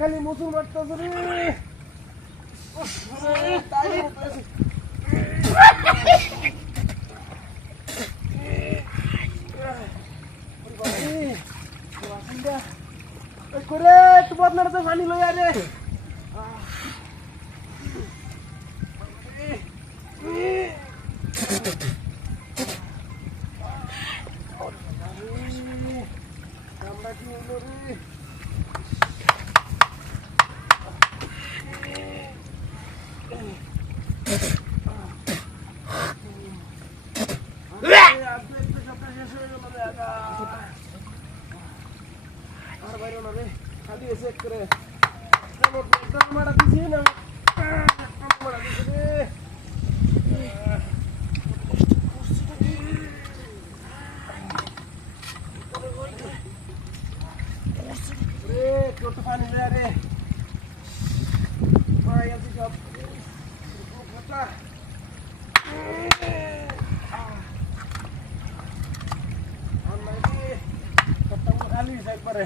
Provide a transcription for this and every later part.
খালি মুসুর মারতেছে রে করে একটু বদনার তো পানি লইয়া রে আমরা কি হলো রে আর বাইরে না রে খালি এসে করে মারা দিছি না মারা দিছি রে রে কত পানি রে রে ভাই আছি সব কথা খালি একবারে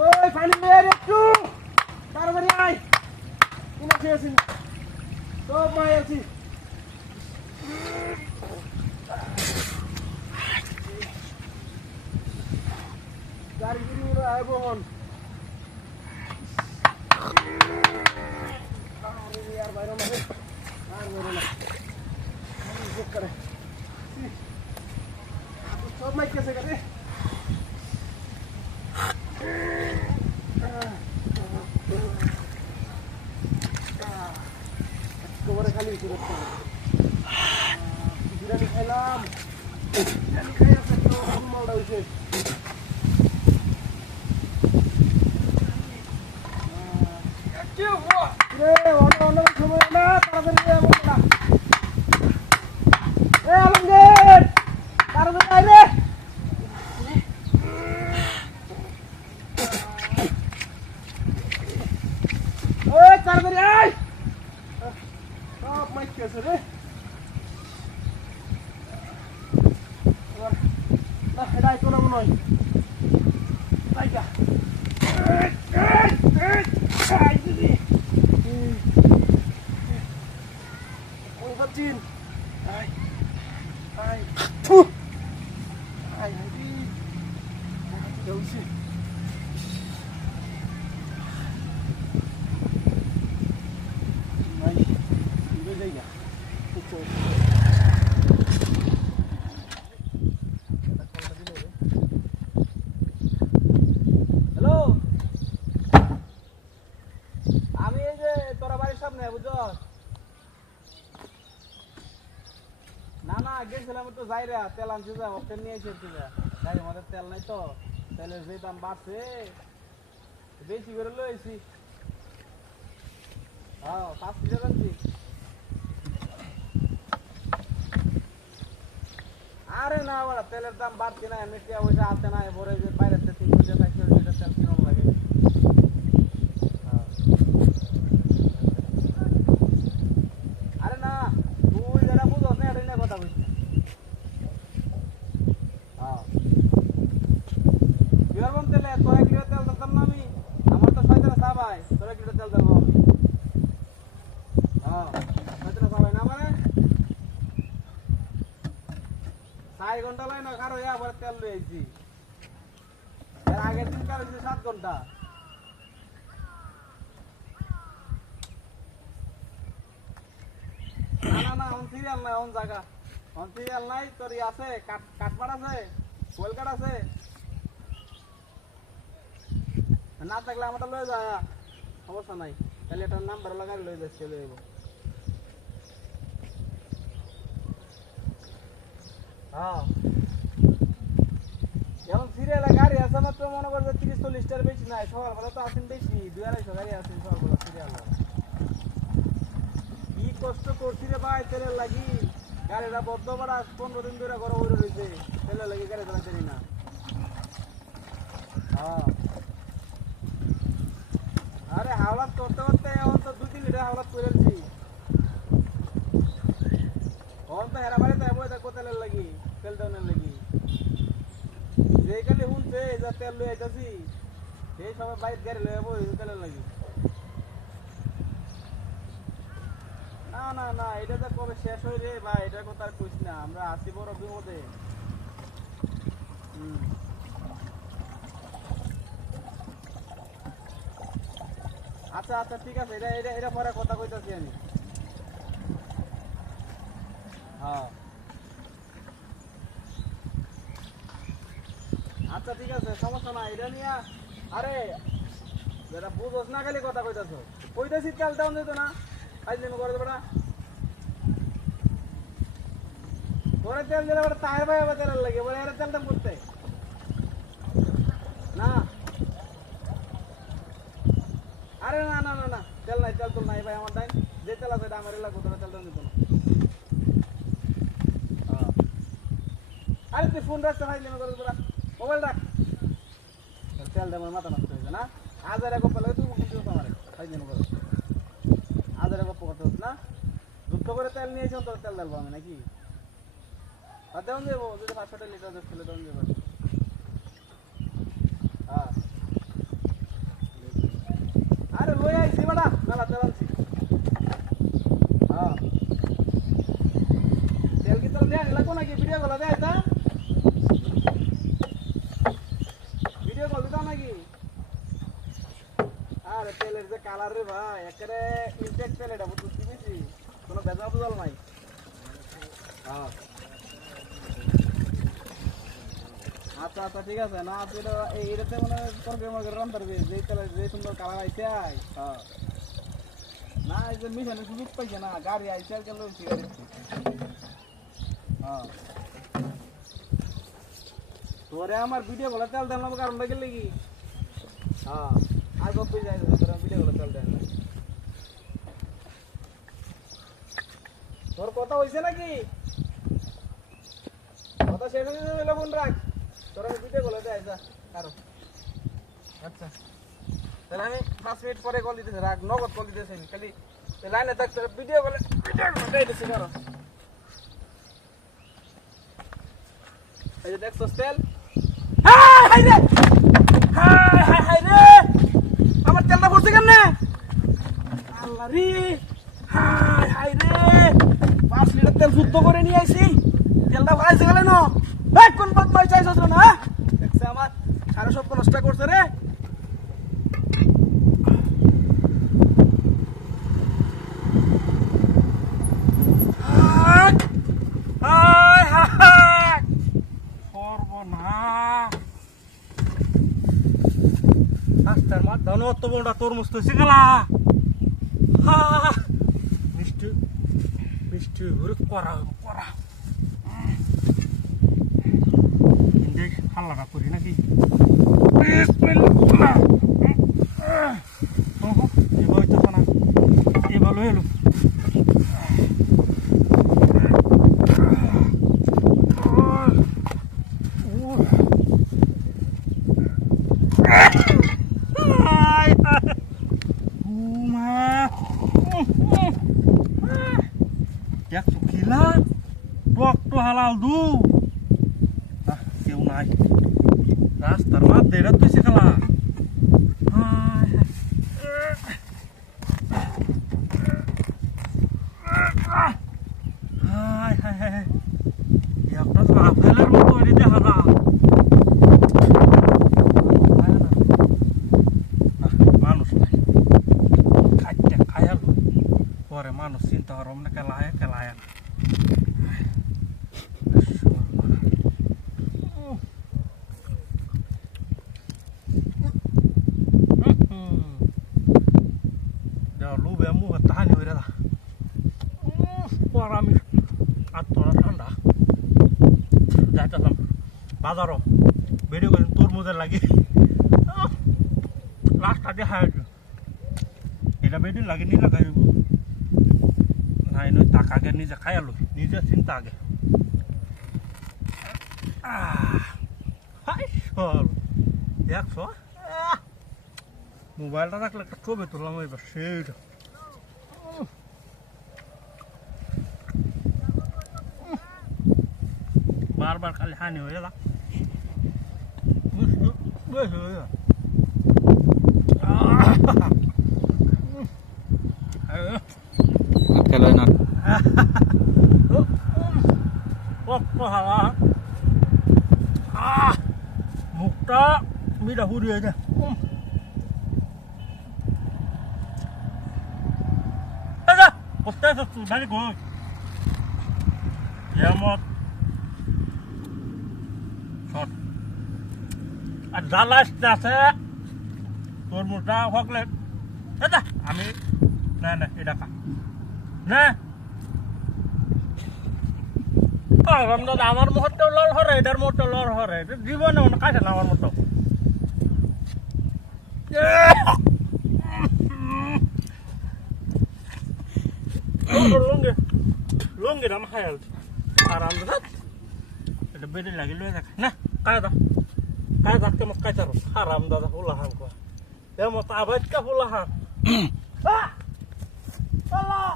ওই পানি নিয়ে একটু তাড়াতাড়ি আয় কিনা খেয়েছি তো মাই আছি গাড়ি গিরি আয় বোন আর বাইরে না আর বাইরে না চেক করে সব মাইক কেসে করে গোবরে খালি বিরিয়ানি খাইলাম বিরিয়ানি খাইয়া মালটা হয়েছে অনেক সময় না তাড়াতাড়ি আলমগীর তাড়াতাড়ি রে ওই তাড়াতাড়ি আয় সব মাইক কেছে রে না হেডাই তো না মনে হয় তাই যা ওই বাচ্চিন আয় আয় থু আয় হাই যাচ্ছি আয় ইবে যাইয়া হ্যালো আমি এই যে তোরা বাড়ির সামনে বুঝছস না না গেছিলাম তো যাইরা তেল আনতে যা হোটেল নিয়ে এসেছি গাড়ির মধ্যে তেল নাই তো তেলের যে দাম বাড়ছে বেশি করে লইছি হ্যাঁ 5 লিটার আনছি আরে না ওরা তেলের দাম বাড়ছে না এমনি টিয়া পয়সা আছে না পরে যে বাইরে থেকে 3 লিটার তেল কিনুন লাগে আরে না তুই যারা বুঝছ না এটা নিয়ে কথা বলছিস হ্যাঁ কিরকম তেলে তোর 1 লিটার তেল দিতাম না আমি আমার তো 6 টাকা সাবাই তোর 1 লিটার তেল দেবো আমি হ্যাঁ 6 টাকা সাবাই না মানে 4 ঘন্টা লাইন কারো আবার তেল লইছি এর আগের দিন কার 7 ঘন্টা না না অন সিরিয়াল নাই অন জায়গা অন সিরিয়াল নাই তোর আছে কাটপাট আছে কোয়েল কাট আছে না থাকলে আমারটা লয়ে যায় সমস্যা নাই তাহলে এটার নাম্বার লাগাই লয়ে যাচ্ছে চলে যাবো হ্যাঁ এখন সিরিয়ালে গাড়ি আছে মাত্র মনে করছে 30-40টার বেশি নাই সকালবেলা তো আসেন বেশি 2-250 গাড়ি আসেন সকালবেলা সিরিয়ালে কষ্ট করছি রে ভাই তেলের লাগি গাড়িটা বদ্ধ পাড়া 15 দিন ধরে ঘরে উড়ে রয়েছে তেলের লাগি গাড়ি চালাতে পারি না হ্যাঁ আরে হাওলাত করতে করতে এখন তো 2-3 লিটার হাওলাত করেছি এখন তো হেরা বাড়িতে যাবো দেখো তেলের লাগি তেল ডাউনের লাগি যেখানে শুনছে যে তেল লই আইতাছি সেই সময় বাইক গাড়ি লই যাবো তেলের লাগি না না না এটা তো কবে শেষ হই রে ভাই এটার কথা আর কইস না আমরা আসি বড় বিপদে আচ্ছা আচ্ছা ঠিক আছে এটা এটা এটা পরে কথা কইতাছি আমি হ্যাঁ আচ্ছা ঠিক আছে সমস্যা নাই এটা নিয়ে আরে যেটা বুঝোস না খালি কথা কইতাছো কইতাছি তেল ডাউন দিত না আজ দিন করে দেবে না তোরে তেল দিলে বড় টায়ার ভাই আবার তেল লাগে বলে এর তেলটা করতে না আরে না না না না তেল নাই তেল তো নাই ভাই আমার টাইম যে তেল আছে এটা আমার লাগবে তোরা তেল ডাউন দিত না আরে তুই ফোন রাখতে ভাই দিন করে দেবে মোবাইল রাখ তেল দেবার মাথা নষ্ট হয়েছে না হাজার এক পেলে তুই ফোন দিস আমার ভাই দিন করে হাজার এক করতে হতো না দুধ করে তেল নিয়েছো তোর তেল ডালবো আমি নাকি আর দেন দেবো যদি 500 লিটার দুধ খেলে দেন দেবো হ্যাঁ আরে লই আইছি বড়া নালা তেল আনছি হ্যাঁ তেল কি তোর দেন লাগবো নাকি ভিডিও কল দে আইতা ভিডিও কল দিতা নাকি আরে তেলের যে কালার রে ভাই একেবারে ইনটেক তেল এটা বুঝতে দিছি কোনো ভেজাল বুঝাল নাই হ্যাঁ আচ্ছা আচ্ছা ঠিক আছে না তুই এইটাতে মানে তরকারি মরকারি রান পারবি যে তেলের যে সুন্দর কালার আইছে হ্যাঁ না এই যে মিশানোর সুযোগ পাইছে না গাড়ি আইছে আর গেল হ্যাঁ তোরে আমার ভিডিও গুলো তেল দেন কারণ লাগলে কি হ্যাঁ আর কত যাই তোরা ভিডিও গুলো তেল দেন তোর কথা হইছে নাকি কথা শেষ হয়ে যাবে ফোন রাখ তোরা ভিডিও গুলো দে আইসা কারো আচ্ছা তাহলে আমি 5 মিনিট পরে কল দিতেছি রাখ নগদ কল দিতেছি খালি লাইনে থাক তোর ভিডিও গুলো দেই দিছি কারো এই যে দেখছস তেল হাই রে হাই রে আমার তেলটা পড়ছে কেন আল্লাহ রে হাই রে 5 লিটার তেল শুদ্ধ করে নিয়ে আইছি তেলটা ভরাইছে গেল না এই কোন বদমাই চাইছস না দেখছ আমার সারা সব নষ্ট করছে রে ধনত বড়া তরমুজ তো শিখালা মিষ্টি মিষ্টি ঘুরে করা করা দেখ হাল্লাটা করি নাকি হইতেছ না এ ভালো এলো একশো খিলা টক তো হালাল দু কেউ নাই রাস্তার মাঝে এটা তুই শেখালা একটা আপেলের মতো এটি দেখা না মানুষ নাই খাইতে খায়ালো পরে মানুষ চিন্তা করম না কেলায় কেলায় লুবে মুখে তাহানি হয়ে রা আমি আর তোরা ঠান্ডা যাইতাম বাজারও বেরিয়ে গেলেন তরমুজের লাগে রাস্তা দিয়ে হাই এটা বেরিয়ে লাগে নি লাগাই নাই নই তাক আগে নিজে খাইয়ালো নিজে চিন্তা আগে দেখছো মোবাইলটা রাখলে একটা ছবি তুললাম এবার সেইটা বারবার খালি হানি হয়ে যা খেলো না মুখটা মিটা ফুরিয়ে যায় কোথায় যাচ্ছ বাড়ি কই এমত শট আর জ্বালা আছে তোর মুখটা হকলে দাদা আমি না না এটা খা না দাদা আমার মুহূর্তে লড় হরে এটার মুহূর্তে লড় হরে জীবনে মনে কাছে না আমার মতো লঙ্গে লঙ্গে রাম খাই আরাম দাদা এটা বেড়ে লাগে লয়ে দেখ না কায় দা কায় থাকতে মত কায় চারো আরাম দাদা ফুলা হান কো এমত আবাদ কা ফুলা হান আল্লাহ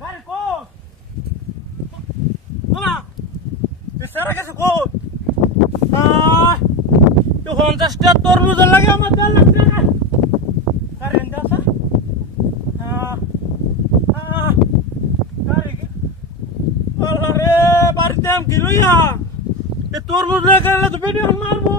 গাড়ি কো বাবা এসারা কাছে কো তো 50 টা তরমুজ লাগে আমার 10 লাখ টাকা কারেন দাসা আল্লাহ রে বাড়িতে আম কি লইয়া এ তরমুজ লাগে তো ভিডিও মারবো